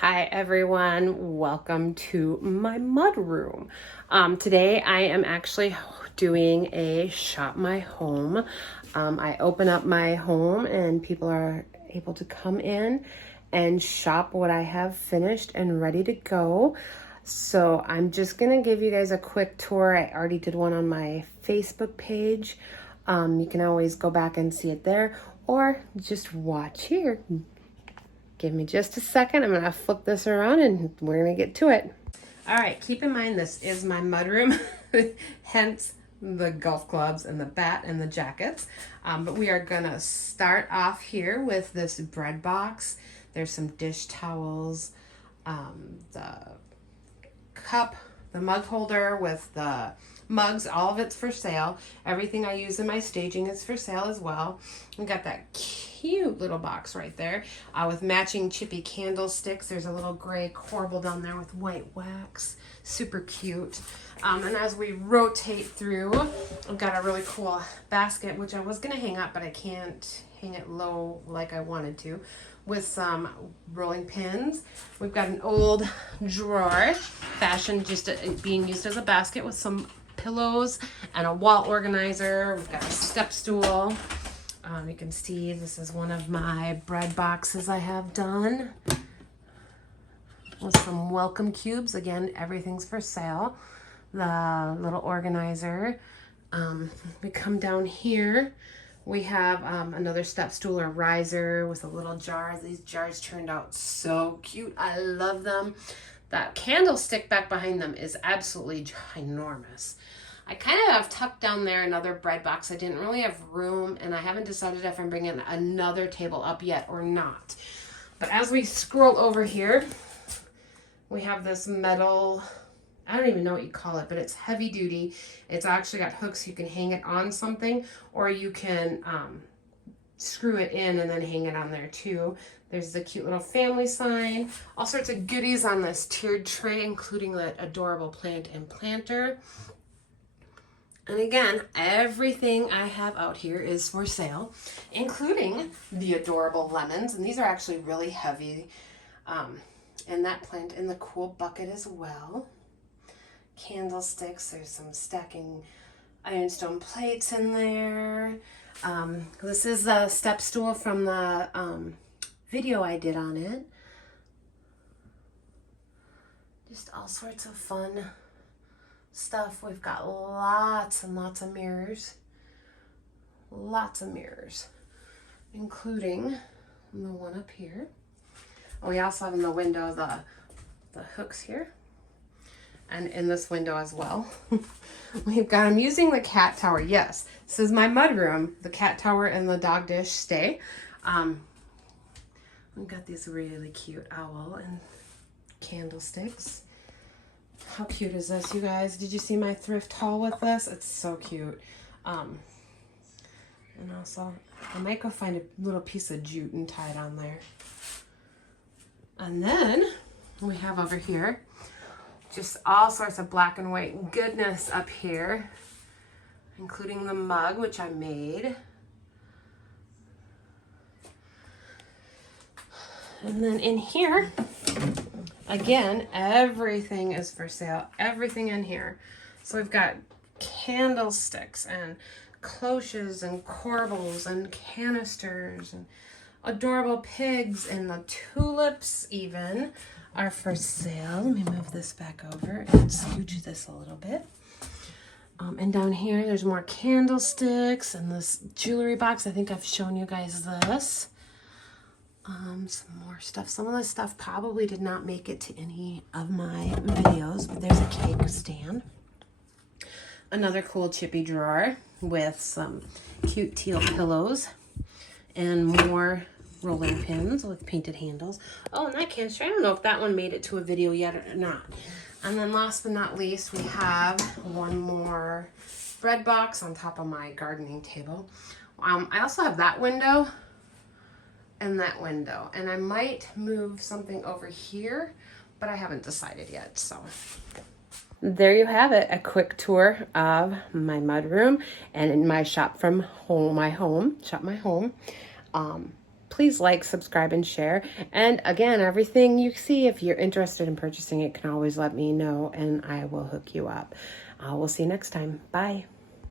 Hi everyone, welcome to my mudroom. Today I am actually doing a shop my home. I open up my home and people are able to come in and shop what I have finished and ready to go. So I'm just gonna give you guys a quick tour. I already did one on my Facebook page. You can always go back and see it there or just watch here. Give me just a second. I'm gonna flip this around and we're gonna get to it. All right, keep in mind this is my mudroom, hence the golf clubs and the bat and the jackets. But we are gonna start off here with this bread box. There's some dish towels, the cup, the mug holder with the mugs, all of it's for sale. Everything I use in my staging is for sale as well. We got that cute little box right there with matching chippy candlesticks. There's a little gray corbel down there with white wax. Super cute. And as we rotate through, I've got a really cool basket, which I was going to hang up, but I can't hang it low like I wanted to, with some rolling pins. We've got an old drawer, fashioned just being used as a basket with some pillows and a wall organizer. We've got a step stool. You can see this is one of my bread boxes I have done with some welcome cubes. Again, everything's for sale. The little organizer. We come down here. We have another step stool or riser with a little jar. These jars turned out so cute. I love them. That candlestick back behind them is absolutely ginormous. I kind of have tucked down there another bread box. I didn't really have room, and I haven't decided if I'm bringing another table up yet or not. But as we scroll over here, we have this metal, I don't even know what you call it, but it's heavy duty. It's actually got hooks. You can hang it on something, or you can screw it in and then hang it on there too. There's the cute little family sign. All sorts of goodies on this tiered tray, including that adorable plant and planter. And again, everything I have out here is for sale, including the adorable lemons. And these are actually really heavy. And that plant in the cool bucket as well. Candlesticks, there's some stacking ironstone plates in there. This is the step stool from the video I did on it. Just all sorts of fun stuff. We've got lots and lots of mirrors. Lots of mirrors, including the one up here. We also have in the window the hooks here. And in this window as well. I'm using the cat tower. Yes, this is my mudroom. The cat tower and the dog dish stay. We've got these really cute owl and candlesticks. How cute is this, you guys? Did you see my thrift haul with this? It's so cute. And also, I might go find a little piece of jute and tie it on there. And then we have over here just all sorts of black and white goodness up here, including the mug, which I made. And then in here, again, everything is for sale. Everything in here. So we've got candlesticks and cloches and corbels and canisters and adorable pigs, and the tulips even are for sale. Let me move this back over and scooch this a little bit. And down here, there's more candlesticks and this jewelry box. I think I've shown you guys this. Some more stuff. Some of this stuff probably did not make it to any of my videos, but there's a cake stand. Another cool chippy drawer with some cute teal pillows and more rolling pins with painted handles. Oh, and that canister, I don't know if that one made it to a video yet or not. And then last but not least, we have one more bread box on top of my gardening table. I also have that window and that window, and I might move something over here, but I haven't decided yet. So there you have it, a quick tour of my mudroom and in my shop from home, shop my home. please like, subscribe, and share. And again, everything you see, if you're interested in purchasing it, can always let me know and I will hook you up. We'll see you next time. Bye.